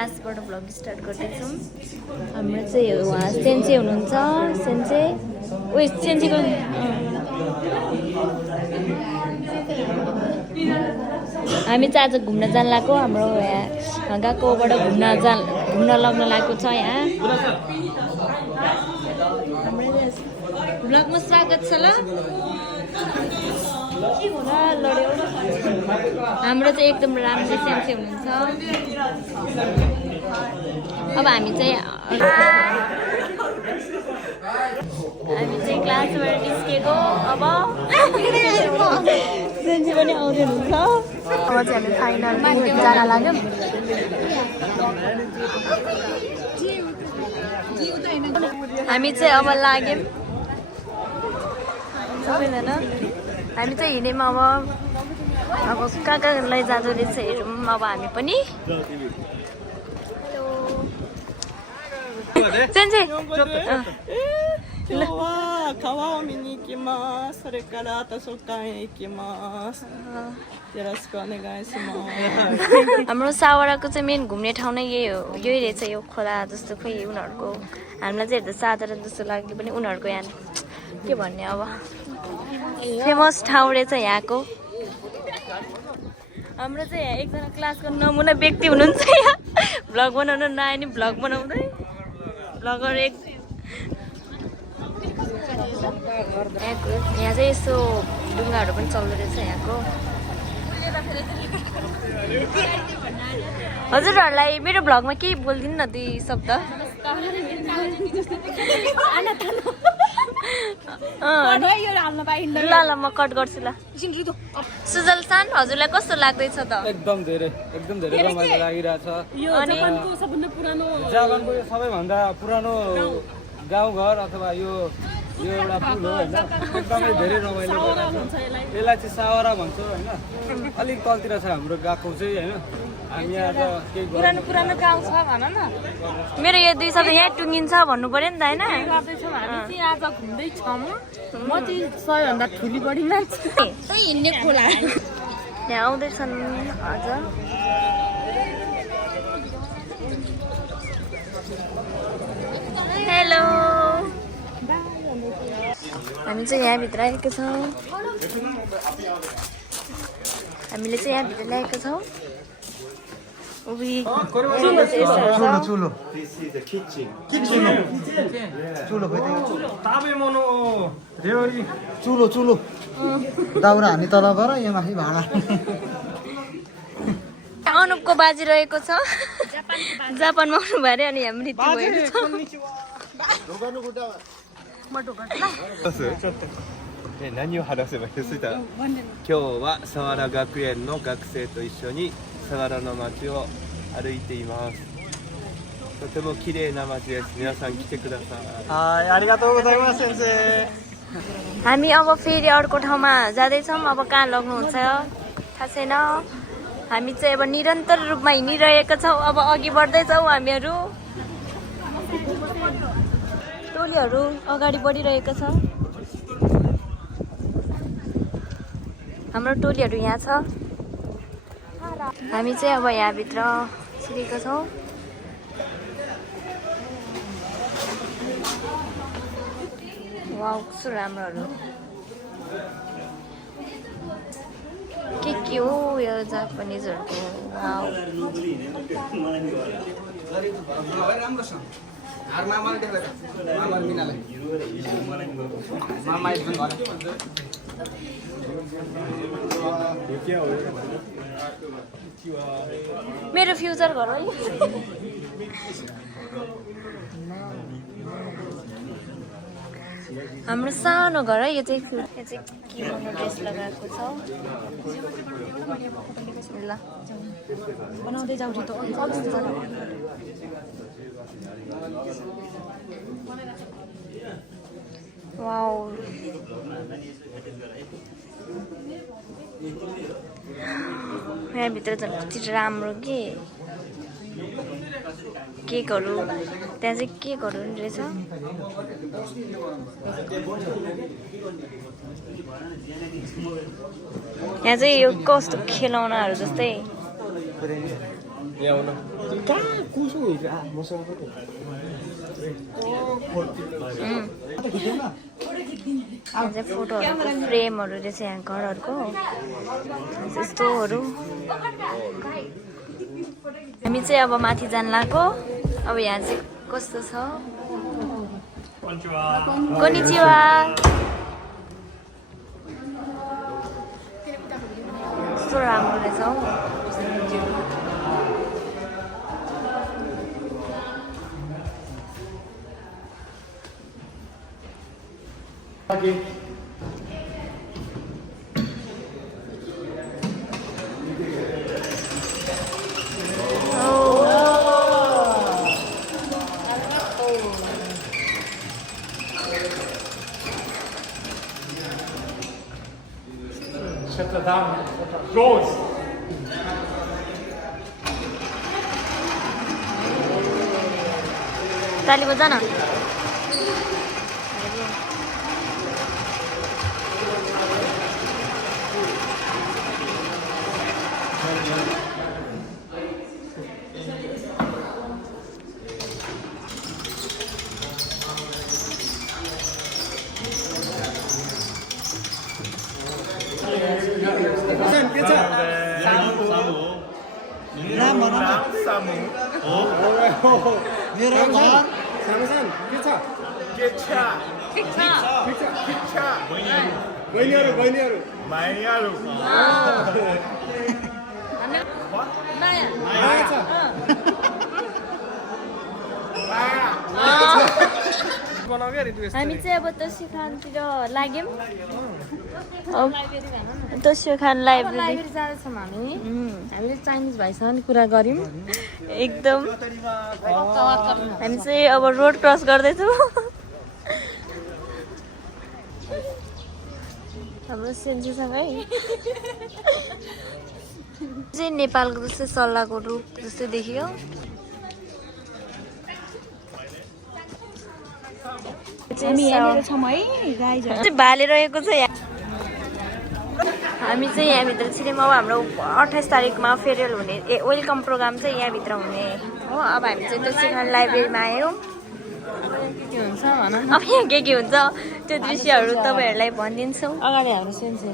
क्लासबाट vlog start गर्दैछौँ। हाम्रो चाहिँ उहाँ सेन्से हुनुहुन्छ। सेन्से उयो सेन्सेको हामी चाहिँ आज घुम्न जान लागेको। हाम्रो यहाँ गएकोबाट घुम्न लाग्न लागेको छ। यहाँ भ्लगमा स्वागत छ। ल हाम्रो चाहिँ एकदम राम्रो सेन्से हुनुहुन्छ। अब हामी चाहिँ क्लासबाट निस्केको। अब सेन्से पनि आउँदै हुनुहुन्छ। अब चाहिँ हामी फाइनल जान लाग्यौँ। हामी चाहिँ अब लाग्यौँ सबैजना। हामी चाहिँ हिँडेमा अब कहाँ कहाँ लैजाँदो रहेछ हेरौँ। अब हामी पनि सेन्से 今日は川を見に行きます。それから図書館へ行きます。よろしくお願いします。 हाम्रो सावराको चाहिँ मेन घुम्ने ठाउँ नै यही रहेछ। यो खोला जस्तो खोइ उनीहरूको हामीलाई चाहिँ हेर्दा साधारण जस्तो लाग्यो पनि उनीहरूको यहाँ के भन्ने अब फेमस ठाउँ रहेछ यहाँको। हाम्रो चाहिँ यहाँ एकजना क्लासको नमुना व्यक्ति हुनुहुन्छ। यहाँ भ्लग बनाउन नआए नि भ्लग बनाउँदै भ्लगर एक यहाँ चाहिँ यसो ढुङ्गाहरू पनि चल्दो रहेछ यहाँको। हजुरहरूलाई मेरो भ्लगमा केही बोलिदिनु न दुई शब्द। ल ल म कट गर्छु। ल सुजल सान हजुरलाई कस्तो लाग्दैछ त? एकदम धेरै रमाइलो लागिरहेछ। जापानको यो सबैभन्दा पुरानो गाउँघर अथवा यो एउटा पुल हो होइन। एकदमै धेरै रमाइलो भइरहेछ। यसलाई चाहिँ सावरा भन्छ होइन। अलिक तलतिर छ हाम्रो गएको चाहिँ होइन। हामी आज केही पुरानो गाउँ छ भन न। मेरो यो दुई शब्द यहाँ टुङ्गिन्छ भन्नु पर्यो नि त होइन। गर्दैछौँ हामी चाहिँ आज घुम्दैछौँ। म चाहिँ सबैभन्दा ठुली बढी मान्छे त्यही हिँड्ने खोला यहाँ आउँदैछन् अझ। हेलो हामी चाहिँ यहाँभित्र आएको छौँ। हामीले चाहिँ यहाँभित्र ल्याएको छौँ। चुलो दाउरा हानी तल गर यहाँ माथि भाँडा। अनुपको बाजी रहेको छ। जापानमा आउनु भयो अरे अनि हाम्रो मृत्यु भएको छ। 何を話せばいいですか。今日は佐原学園の学生と一緒に佐原の街を歩いています。とても綺麗な街です。皆さん来てください。はい、ありがとうございます先生。 हामी अब फेरि अर्को ठाउँमा जाँदैछौँ। अब कहाँ लग्नुहुन्छ थाहा छैन। हामी चाहिँ अब निरन्तर रूपमा हिँडिरहेका छौँ। अब अघि बढ्दैछौँ हामीहरू। टोलीहरू अगाडि बढिरहेको छ। हाम्रो टोलीहरू यहाँ छ। हामी चाहिँ अब यहाँभित्र छिरेको छौँ। वाउ कस्तो राम्रोहरू के हो यो जापानिजहरूको। वाउ मेरो फ्युचर घर है। हाम्रो सानो घर है यो चाहिँ। किमोनो ड्रेस लगाएको छ। ल बनाउँदै जाऊ त। वाउ यहाँभित्र झन् कति राम्रो केकहरू। त्यहाँ चाहिँ केकहरू नि रहेछ। यहाँ चाहिँ यो कस्तो खेलौनाहरू जस्तै यहाँ आउन कहाँ कसो हिजो मसँग पनि फोटोहरूको फ्रेमहरू रहेछ यहाँ घरहरूको यस्तोहरू हामी चाहिँ अब माथि जान लाग्यो अब यहाँ चाहिँ कस्तो छ कोनिचिवा कस्तो राम्रो रहेछ हौ Shut down. Close. ताली बजा न राम भन मेरो घर हामी चाहिँ अब तस्यो खानतिर लाग्यौँ तस्यो खान लाइब्रेरी जाँदैछौँ हामीले चाइनिज भाइसँग नि कुरा गऱ्यौँ एकदम हामी चाहिँ अब रोड क्रस गर्दैछौँ हाम्रो सेन्सीसँगै चाहिँ नेपालको जस्तै सल्लाहको रूप जस्तै देखियो भाले रहेको छ यहाँ हामी चाहिँ यहाँभित्र छिर्यौँ अब हाम्रो 28 तारिकमा फेयरवेल हुने वेलकम प्रोग्राम चाहिँ यहाँभित्र हुने हो अब हामी चाहिँ त्यो सिखान लाइब्रेरीमा आयौँ के हुन्छ भन अब यहाँ के हुन्छ त्यो दृश्यहरू तपाईँहरूलाई भनिदिन्छौँ अगाडि हाम्रो सेन्सी